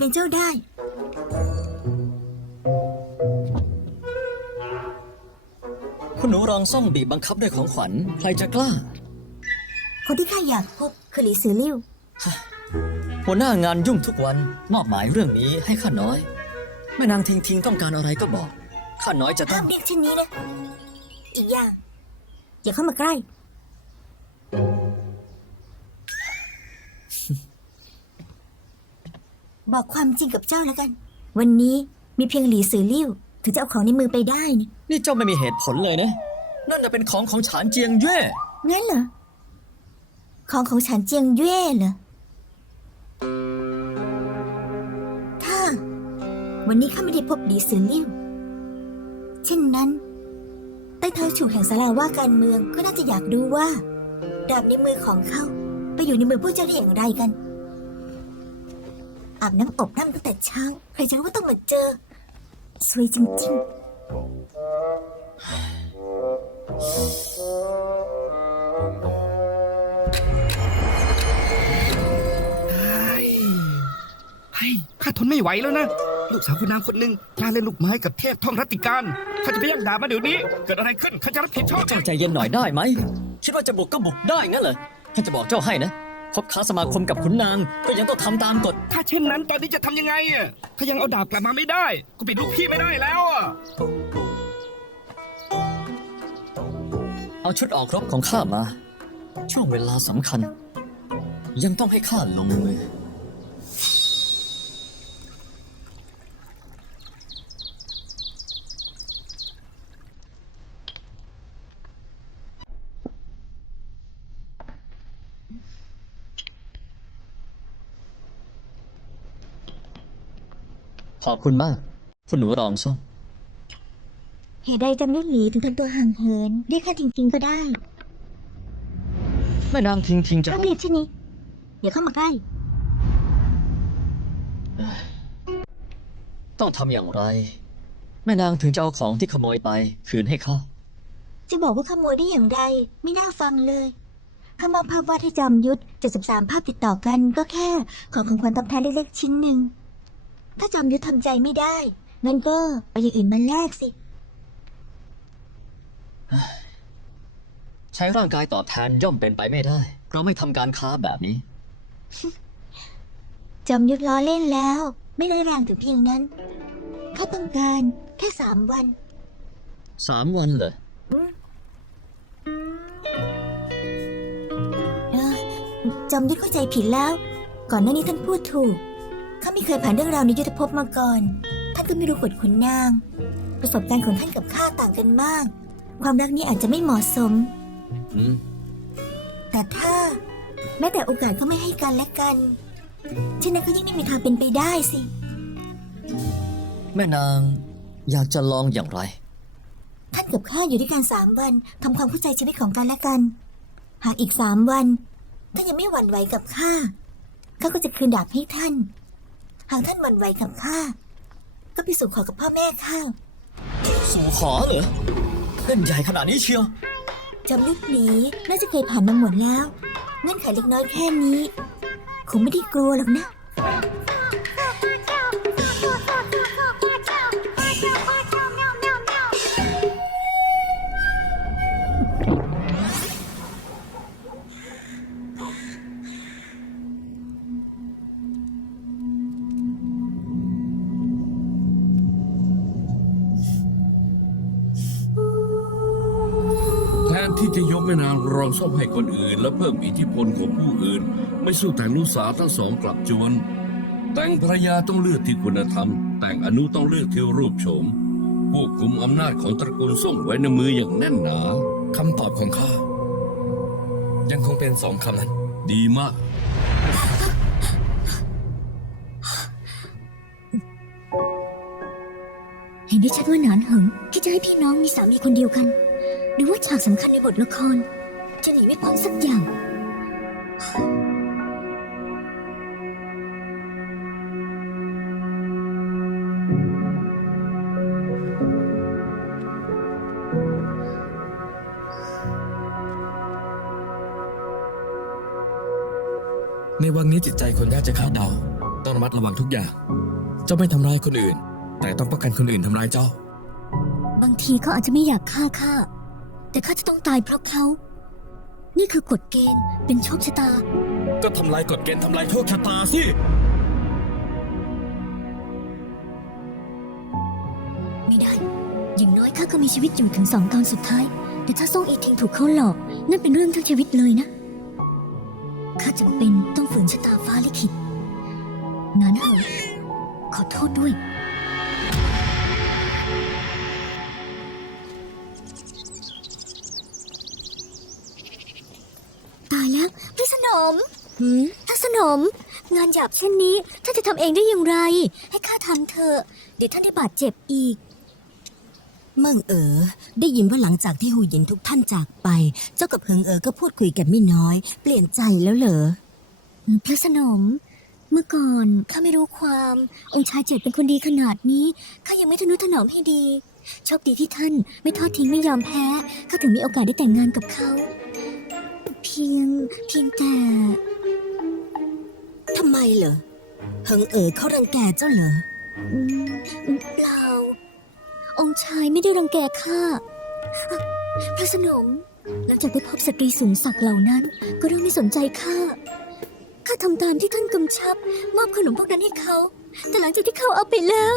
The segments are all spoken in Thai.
เป็นเจ้าได้ คุณหนูรองซ่องบีบบังคับด้วยของขวัญ ใครจะกล้า คนที่ข้าอยากพบคือหลีซือลิ่วหัวหน้างานยุ่งทุกวันมอบหมายเรื่องนี้ให้ข้าน้อย แม่นางทิงทิงต้องการอะไรก็บอก ข้าน้อยจะต้ห้าอง มเรียกเช่นนี้นะ อีกอย่าง อย่าเข้ามาใกล้ บอกความจริงกับเจ้าแล้วกัน วันนี้มีเพียงหลีซือลิ่วถึงจะเอาของในมือไปได้นี่นี่เจ้าไม่มีเหตุผลเลยนะ นั่นน่ะเป็นของของฉานเจียงเย่งั้นเหรอ ของของฉันเจียงเย่เหรอถ้า วันนี้ข้าไม่ได้พบดีสือลิ่วเช่นนั้นใต้เท้าฉูแห่งสาราว่าการเมืองก็น่าจะอยากรู้ว่าดาบในมือของเขาไปอยู่ในมือผู้เจ้าได้อย่างไรกัน อาบน้ำอบน้ำตั้งแต่เช้า ใครจะรู้ว่าต้องมาเจอ สวยจริงเฮ้ยข้าทนไม่ไหวแล้วนะ ลูกสาวคุณนางคนหนึ่งกล้าเล่นลูกไม้กับเทพท่องรัตติการข้าจะไปแย่งดาบมาเดี๋ยวนี้ เกิดอะไรขึ้นข้าจะรับผิดชอบ เจ้าใจเย็นหน่อยได้ไหม คิดว่าจะบุกก็บุกได้งั้นเหรอข้าจะบอกเจ้าให้นะ คบค้าสมาคมกับขุนนาง ก็ยังต้องทำตามกฎ ถ้าเช่นนั้นตอนนี้จะทำยังไงอะถ้ายังเอาดาบกลับมาไม่ได้ ก็ปิดลูกพี่ไม่ได้แล้วอะเอาชุดออกรบของข้ามา ช่วงเวลาสำคัญ ยังต้องให้ข้าลงมือ อบคุณมาก คุณหนูรองส้มๆเหตุใดจำเรียกหลีถึงทำตัวห่างเหินเรียกข้าจริงๆก็ได้แม่นางทิงทิงจะต้องเรียกเช่นนี้อย่าเข้ามาใกล้ ต้องทำอย่างไร แม่นางถึงจะเอาของที่ขโมยไป คืนให้ข้าจะบอกว่าขโมยได้อย่างไร ไม่น่าฟังเลยข้ามอบภาพวาดให้จอมยุทธ73ภาพติดต่อกันก็แค่ ของของขวัญตอบแทนเล็กๆชิ้นหนึ่ง ถ้าจอมยุทธทำใจไม่ได้ งั้นก็เอาอย่างอื่นมาแลกสิ ใช้ร่างกายตอบแทนย่อมเป็นไปไม่ได้ เราไม่ทำการค้าแบบนี้ จอมยุทธล้อเล่นแล้ว ไม่ได้ายแรงถึงเพียงนั้น ข้าต้องการแค่สามวัน สามวันเหรอเอ้ยจอมยุทธเข้าใจผิดแล้ว ก่อนหน้านี้ท่านพูดถูก ข้าไม่เคยผ่านเรื่องราวในยุทธภพมาก่อน ท่านก็ไม่รู้กฎขุนนาง ประสบการณ์ของท่านกับข้าต่างกันมาก ความรักนี้อาจจะไม่เหมาะสม อืมแต่ถ้า แม้แต่โอกาสก็ไม่ให้กันและกันเช่นนั้นก็ยิ่งไม่มีทางเป็นไปได้สิ แม่นางอยากจะลองอย่างไร ท่านกับข้าอยู่ด้วยกันสามวันทำความเข้าใจชีวิตของกันและกัน หากอีกสามวันท่านยังไม่หวั่นไหวกับข้าข้าก็จะคืนดาบให้ท่าน หากท่านหวั่นไหวกับข้า ก็ไปสู่ขอกับพ่อแม่ข้าสู่ขอเหรอเล่นใหญ่ขนาดนี้เชียวจำยุทธหนีน่าจะเคยผ่านมาหมดแล้ว เงื่อนไขเล็กน้อยแค่นี้ คงไม่ได้กลัวหรอกนะ ทนที่จะยกแม่นางรองส้มให้คนอื่น และเพิ่มอิทธิพลของผู้อื่น ไม่สู้แต่งนุสาวทั้งสองกลับจวน แต่งภรรยาต้องเลือกที่คุณธรรม แต่งอนุต้องเลือกที่รูปโฉมควบคุมอำนาจของตระกูลส่งไว้ในมืออย่างแน่นหนาคำตอบของข้า ยังคงเป็นสองคำนั้น ดีมาก เห็นได้ชัดว่าหนานเหิงคิดจะให้พี่น้องมีสามีคนเดียวกัน หรือว่าฉากสำคัญในบทละคร จะหนีไม่พ้นสักอย่าง ในวังนี้จิตใจคนยากจะคาดเดา ต้องระมัดระวังทุกอย่าง เจ้าไม่ทำร้ายคนอื่น แต่ต้องป้องกันคนอื่นทำร้ายเจ้า บางทีเขาอาจจะไม่อยากฆ่าข้า แต่ข้าจะต้องตายเพราะเขา นี่คือกฎเกณฑ์เป็นโชคชะตา ก็ทำลายกฎเกณฑ์ทำลายโชคชะตาสิ ไม่ได้ อย่างน้อยข้าก็มีชีวิตอยู่ถึงสองตอนสุดท้าย แต่ถ้าซ่งอีทิงถูกเขาหลอก นั่นเป็นเรื่องทั้งชีวิตเลยนะ ข้าจะเป็นต้องฝืนชะตาฟ้าลิขิตงั้นเหรอะานหยาบเช่นนี้ ท่านจะทำเองได้อย่างไร ให้ข้าทำเถอะเดี๋ยวท่านได้บาดเจ็บอีก เมืองเอ๋อได้ยินว่าหลังจากที่หูหยินทุกท่านจากไป เจ้ากับเฮิงเอ๋อก็พูดคุยกันไม่น้อย เปลี่ยนใจแล้วเหรอพระสนม เมื่อก่อนข้าไม่รู้ความ องค์ชายเจ็ดเป็นคนดีขนาดนี้ข้ายังไม่ทนุถนอมให้ดีโชคดีที่ท่านไม่ทอดทิ้งไม่ยอมแพ้ข้าถึงมีโอกาสได้แต่งงานกับเขา เพียงเพียงแต่ ทำไมเหรอเฮิงเอ๋อเขารังแกเจ้าเหรอเปล่า องค์ชายไม่ได้รังแกข้าพระสนม หลังจากได้พบสตรีสูงศักดิ์เหล่านั้น ก็เริ่มไม่สนใจข้า ข้าทำตามที่ท่านกำชับ มอบขนมพวกนั้นให้เขา แต่หลังจากที่เขาเอาไปแล้ว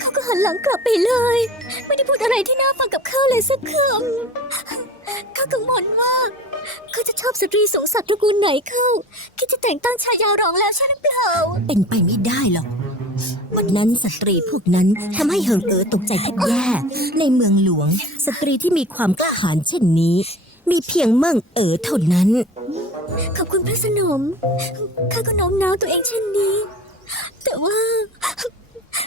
เขาก็หันหลังกลับไปเลย ไม่ได้พูดอะไรที่น่าฟังกับข้าเลยสักคำ ข้ากังวลว่า เขาจะชอบสตรีสูงศักดิ์ตระกูลไหนเข้า คิดจะแต่งตั้งชายารองแล้วใช่หรือเปล่า เป็นไปไม่ได้หรอกวันนั้นสตรีพวกนั้นทำให้เฮิงเอ๋อตกใจแทบแย่ ในเมืองหลวง สตรีที่มีความกล้าหาญเช่นนี้ มีเพียงเมืองเอ๋อเท่านั้น ขอบคุณพระสนม ข้าก็โน้มน้าวตัวเองเช่นนี้ แต่ว่า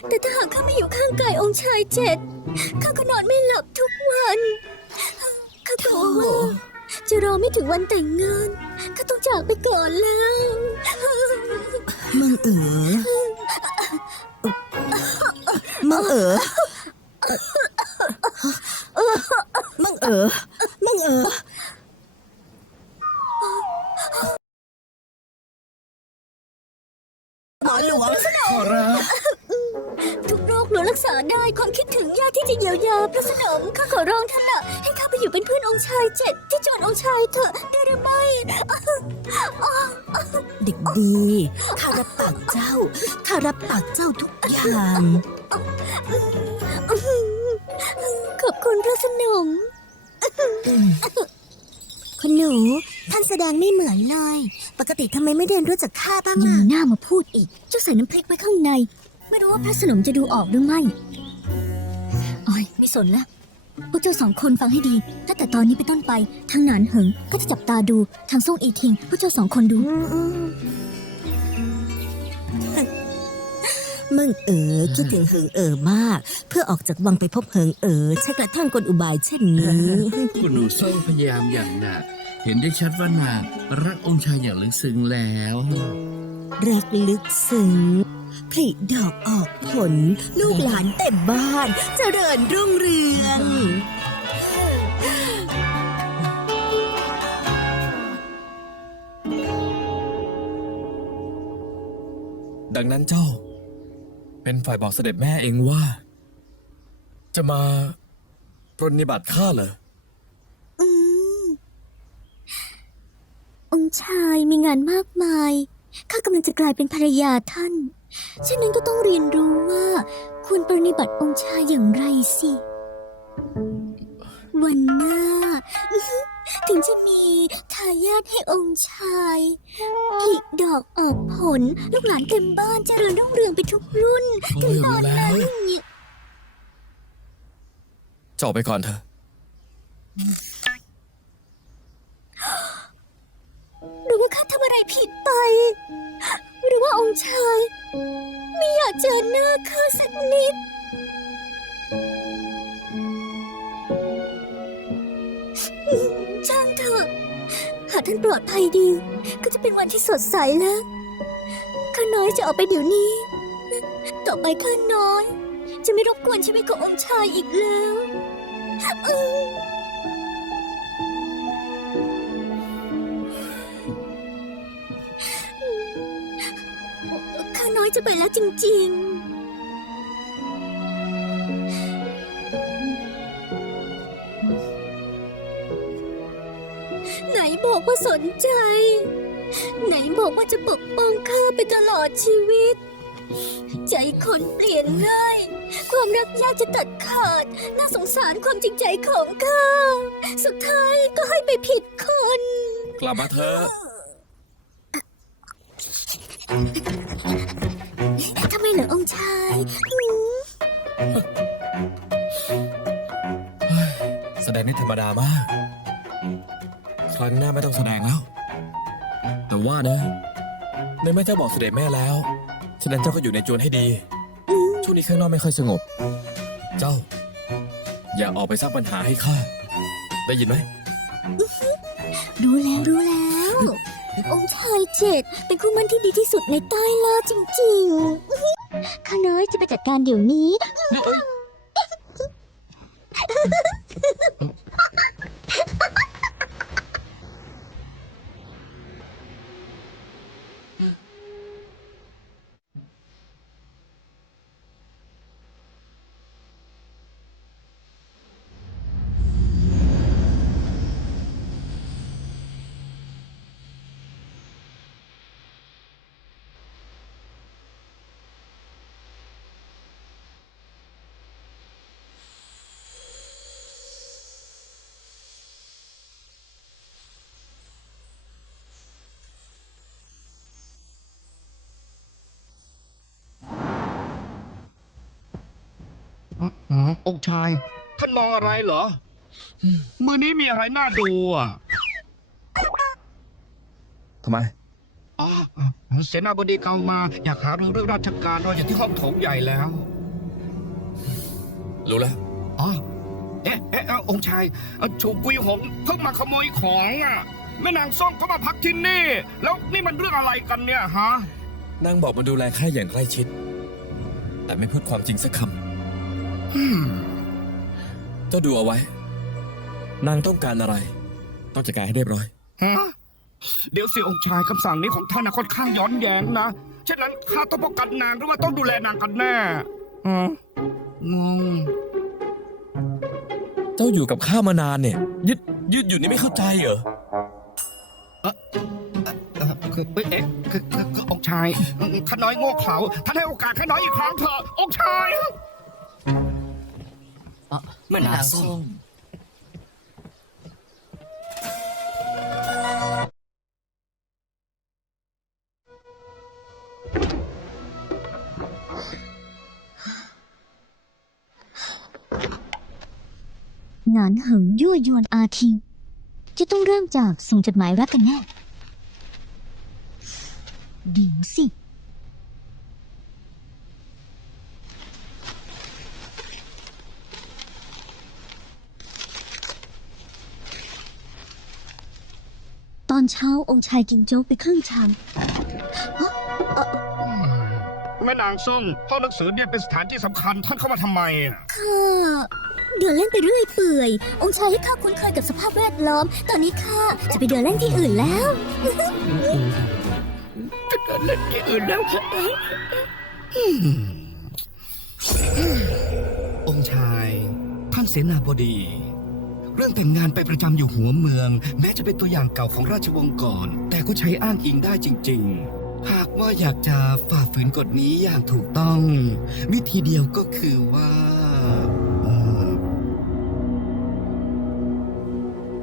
แต่ถ้าหากข้าไม่อยู่ข้างกายองค์ชายเจ็ด ข้าก็นอนไม่หลับทุกวัน ข้ากลัวว่า จะรอไม่ถึงวันแต่งงานก็ต้องจากไปก่อนแล้ว มึงเอ๋อมึงเอ๋อมึงเอ๋อมึงเอ๋อ หมอหลวงทุกโรคล้วนรักษาได้ความคิดถึงยากที่จะเยียวยาพระสนมข้าขอร้องท่านละให้ข้าไปอยู่เป็นเพื่อนองค์ชายเจ็ดที่จวนองค์ชายเถอะได้หรือไม่เด็กดีข้ารับปากเจ้าข้ารับปากเจ้าทุกอย่าง ขอบคุณพระสนม คุณหนู ท่านแสดงไม่เหมือนเลย ปกติทำไมไม่เรียนรู้จากข้าบ้างยังอะมีหน้ามาพูดอีก เจ้าใส่น้ำพริกไว้ข้างใน ไม่รู้ว่าพระสนมจะดูออกหรือไม่โอ้ยไม่สนละพวกเจ้าสองคนฟังให้ดี ตั้งแต่ตอนนี้เป็นต้นไป ทางหนานเหิงก็จะจับตาดู ทางซ่งอีทิงพวกเจ้าสองคนดูเมึ งเอ๋อคิดถึงเหิงเอ๋อมาก เพื่อออกจากวังไปพบเหิงเอ๋อใช้กระทั่งกลอุบายเช่นนี้ คุณหนูซ่งพยายามอย่างหนักเห็นได้ชัดว่านางรักองค์ชายอย่างลึกซึ้งแล้ว รักลึกซึ้งผลิดอกออกผล ลูกหลานเต็มบ้าน เจริญรุ่งเรืองดังนั้นเจ้า เป็นฝ่ายบอกเสด็จแม่เองว่า จะมาปรนนิบัติข้าเหรอองค์ชายมีงานมากมาย ข้ากำลังจะกลายเป็นภรรยาท่านฉะนั้นก็ต้องเรียนรู้ว่า ควรปฏิบัติองค์ชายอย่างไรสิ วันหน้า ถึงจะมีทายาทให้องค์ชายผลิดอกออกผล ลูกหลานเต็มบ้านเจริญรุ่งเรืองไปทุกรุ่นโอ้ถึงยตอนรู้แล้วนั้นเจ้าไปก่อนเถอะหรือว่าข้าทำอะไรผิดไป หรือว่าองค์ชาย ไม่อยากเจอหน้าข้าสักนิด ปลอดภัยดี ก็จะเป็นวันที่สดใสแล้วข้าน้อยจะออกไปเดี๋ยวนี้ ต่อไปข้าน้อย จะไม่รบกวนชีวิตขององค์ชายอีกแล้วอืมข้าจะไปแล้วจริง ๆ บอกว่าสนใจ ไหนบอกว่าจะปกป้องข้าไปตลอดชีวิต ใจคนเปลี่ยนง่าย ความรักยากจะตัดขาด น่าสงสารความจริงใจของข้า สุดท้ายก็ให้ไปผิดคน กลับมาเถอะทำไมเหรอองค์ชายหืมแสดงนี่ธรรมดามากค รั้งหน้าไม่ต้องแสดงแล้ว แต่ว่านะ ในเมื่อเจ้าบอกเสด็จแม่แล้ว ฉะนั้นเจ้าก็อยู่ในจวนให้ดี ช่วงนี้ข้างนอกไม่ค่อยสงบ เจ้า อย่าออกไปสร้างปัญหาให้ข้า ได้ยินไหม รู้แล้วรู้แล้ว องค์ชายเจ็ดเป็นคู่มั่นที่ดีที่สุดในใต้ล่าจริงๆข้าน้อยจะไปจัดการเดี๋ยวนี้ อ๋อองค์ชาย ท่านมองอะไรเหรอ มือนี้มีอะไรน่าดูอะทำไมอ๋อเสนาบดีเกามา อยากหารือเรื่องราชการเราอยู่ที่ห้องโถงใหญ่แล้ว รู้แล้วอ๋อเอ๊ะเอ๊ะเอ้าองค์ชายเอ่อชูกุยหงเพิ่งมาขโมยของอะแม่นางซ่องเขามาพักที่นี่ แล้วนี่มันเรื่องอะไรกันเนี่ยฮะนางบอกมาดูแลข้าอย่างใกล้ชิด แต่ไม่พูดความจริงสักคอืมำ เจ้าดูเอาไว้ นางต้องการอะไร ต้องจัดการให้เรียบร้อย ฮะเดี๋ยวสิองค์ชายคำสั่งนี้ของท่านนะค่อนข้างย้อนแย้งนะฉะนั้นข้าต้องป้องกันนางหรือว่าต้องดูแลนางกันแน่ฮะงงเจ้าอยู่กับข้ามานานเนี่ย ยืดยืดอยู่นี่ไม่เข้าใจเหรอ เอ่อคือเอ๊ะเอ๊ะคือคือคือองค์ชายข้าน้อยโง่เขลาท่านให้โอกาสข้าน้อยอีกครั้งเถอะองค์ชาย แม่นางส้มหนานหิงยั่วยวนอาคิง จะต้องเริ่มจากส่งจดหมายรักกันแน่เดี๋ยวสิ ตอนเช้าองค์ชายกินโจ๊กไปครึ่งชามแม่นางซ่งห้องหนังสือเนี่ยเป็นสถานที่สำคัญท่านเข้ามาทำไมอะข้าเดินเล่นไปเรื่อยเปื่อย องค์ชายให้ข้าคุ้นเคยกับสภาพแวดล้อม ตอนนี้ข้าจะไปเดินเล่นที่อื่นแล้วจะเดินเล่นที่อื่นแล้วอืมองค์ชาย ท่านเสนาบดี เรื่องแต่งงานไปประจำอยู่หัวเมือง แม้จะเป็นตัวอย่างเก่าของราชวงศ์ก่อน แต่ก็ใช้อ้างอิงได้จริง ๆ หากว่าอยากจะฝ่าฝืนกฎนี้อย่างถูกต้อง วิธีเดียวก็คือว่าเอ่อ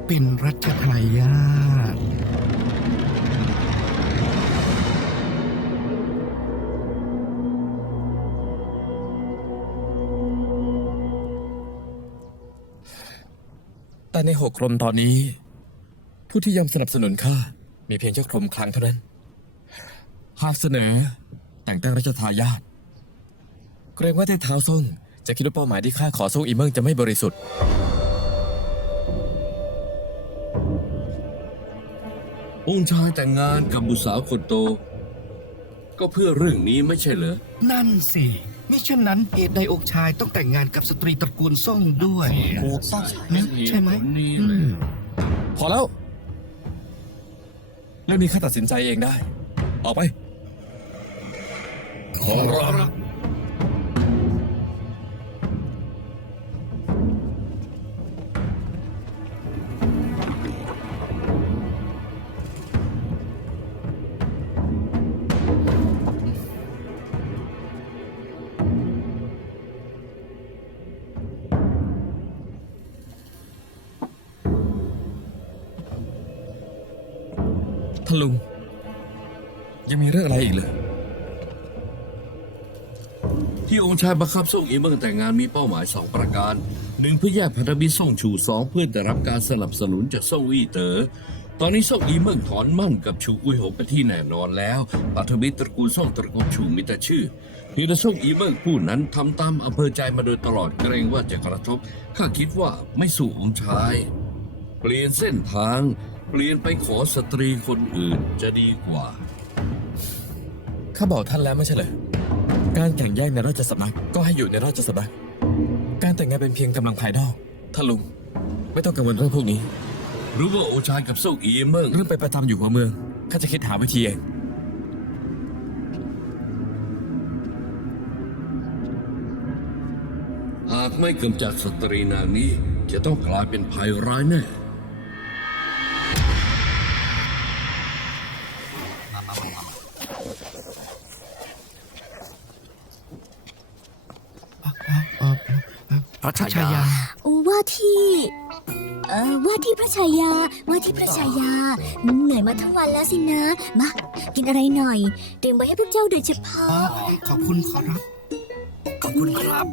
เป็นรัชทายาท แต่ในหกกรมตอนนี้ ผู้ที่ยอมสนับสนุนข้ามีเพียงเจ้ากรมคลังเท่านั้น หากเสนอ แต่งตั้งรัชทายาทเกรงว่าได้เท้าส่งจะคิดว่าเป้าหมายที่ข้าขอส่งอีเมิงจะไม่บริสุทธิ์ องค์ชายแต่งงานกับบุตรสาวคนโต ก็เพื่อเรื่องนี้ไม่ใช่เหรอ นั่นสิ มิเช่นนั้นเหตุใดองค์ชายต้องแต่งงานกับสตรีตระกูลซ่องด้วยถูกต้องใช่ไหมนี่อืเลยมพอแล้วเรื่องนี้ข้าตัดสินใจเองได้ ออกไป ขอรับท่า นลุง ยังมีเรื่องอะไรอีกเลยที่องค์ชายบังคับส่งอีเมิงแต่งงานมีเป้าหมายสองประการหนึ่งเพื่อแยกพันธมิตรส่งชูสองเพื่อได้รับการสนับสนุนจากส่งวี่เตอ๋อตอนนี้ส่งอีเมิงถอนมั่นกับชูอุยหงเป็นที่แน่นอนแล้วพันธมิตรตระกูลส่งตระกูลชูมีแต่ชื่อพีแต่ส่งอีเมิงผู้นั้นทำตามอำเภอใจมาโดยตลอดเกรงว่าจะกระทบข้าคิดว่าไม่สู่องค์ชาย เปลี่ยนเส้นทาง เปลี่ยนไปขอสตรีคนอื่นจะดีกว่า ข้าบอกท่านแล้วไม่ใช่เหรอ การแข่งแย่งในราชสำนักก็ให้อยู่ในราชสำนัก การแต่งงานเป็นเพียงกำลังภายนอก ท่านลุง ไม่ต้องกังวลเรื่องพวกนี้หรือว่าองค์ชายกับส่งอีเมิงเรื่องไปประจำอยู่หัวเมือง ข้าจะคิดหาวิธีเองหากไม่กำจัดสตรีนางนี้จะต้องกลายเป็นภัยร้ายแน่ ระชายาว่าที่ เอ่อว่าที่พระชายา ว่าที่พระชายา เหนื่อยมาทั้งวันแล้วสินะ มา กินอะไรหน่อย เตรียมไว้ให้พวกเจ้าโดยเฉพาะ ขอบคุณขอรับ ขอบคุณครับ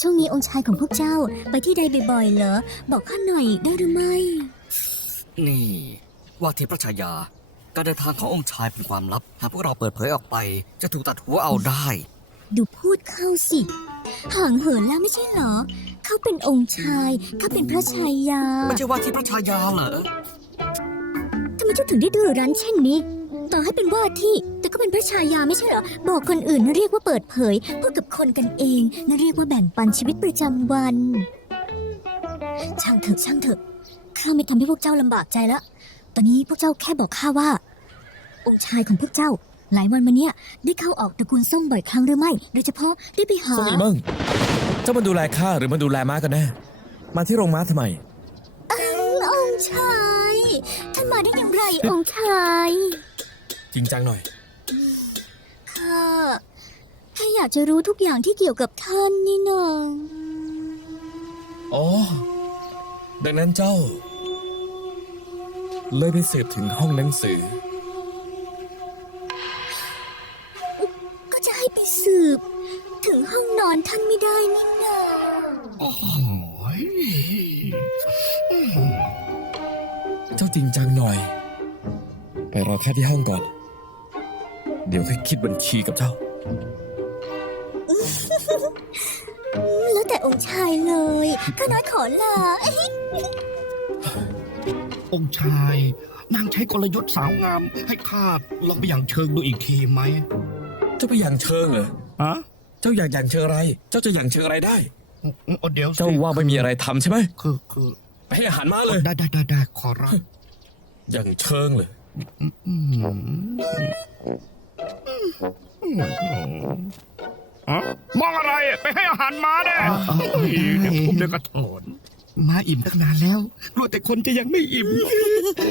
ช่วงนี้องค์ชายของพวกเจ้าไปที่ใดบ่อยๆเหรอ บอกข้าหน่อยได้หรือไม่ นี่ ว่าที่พระชายา การเดินทางขององค์ชายเป็นความลับ หากพวกเราเปิดเผยออกไป จะถูกตัดหัวเอาได้ ดูพูดเข้าสิ ห่างเหินแล้วไม่ใช่เหรอ เขาเป็นองค์ชายข้าเป็นพระชายาไม่ใช่ว่าที่พระชายาเหรอทำไมเจ้าถึงได้ดื้อรั้นเช่นนี้ ต่อให้เป็นว่าที่ แต่ก็เป็นพระชายาไม่ใช่เหรอ บอกคนอื่นน่ะเรียกว่าเปิดเผยพูดกับคนกันเองน่ะเรียกว่าแบ่งปันชีวิตประจำวัน ช่างเถอะช่างเถอะข้าไม่ทำให้พวกเจ้าลำบากใจแล้วตอนนี้พวกเจ้าแค่บอกข้าว่า องค์ชายของพวกเจ้า หลายวันมาเนี้ยได้เข้าออกตระกูลส่งบ่อยครั้งหรือไม่ โดยเฉพาะได้ไปหา ส่งอีมึงเจ้ามาดูแลข้าหรือมาดูแลม้ากันแน่ มาที่โรงม้าทำไมองค์ชาย ท่านมาได้อย่างไรองค์ชายจริงจังหน่อย ข้าแค่อยากจะรู้ทุกอย่างที่เกี่ยวกับท่านนี่นาอ๋อ ดังนั้นเจ้า เลยไปสืบถึงห้องหนังสือ ริงจังหน่อย ไปรอข้าที่ห้องก่อน เดี๋ยวค่อยคิดบัญชีกับเจ้า แล้วแต่องค์ชายเลยข้าน้อยขอลา องค์ชาย นางใช้กลยุทธ์สาวงาม ให้ข้าลองไปอย่างเชิงดูอีกทีไหมเจ้าไปอย่างเชิงเหรอ ฮะเจ้าอยากอย่างเชิงอะไร เจ้าจะอย่างเชิงอะไรได้ เดี๋ยวสิเจ้าว่าไม่มีอะไรทำใช่ไหม คือคือ ไปให้อาหารม้าเลย ได้ได้ได้ได้ขอรับ อย่างเชิงเลย ฮะมองอะไร ไปให้อาหารม้าแน่ผมเดี๋ยวก็ถอนม้าอิ่มตั้งนานแล้วรู้แต่คนจะยังไม่อิ่ม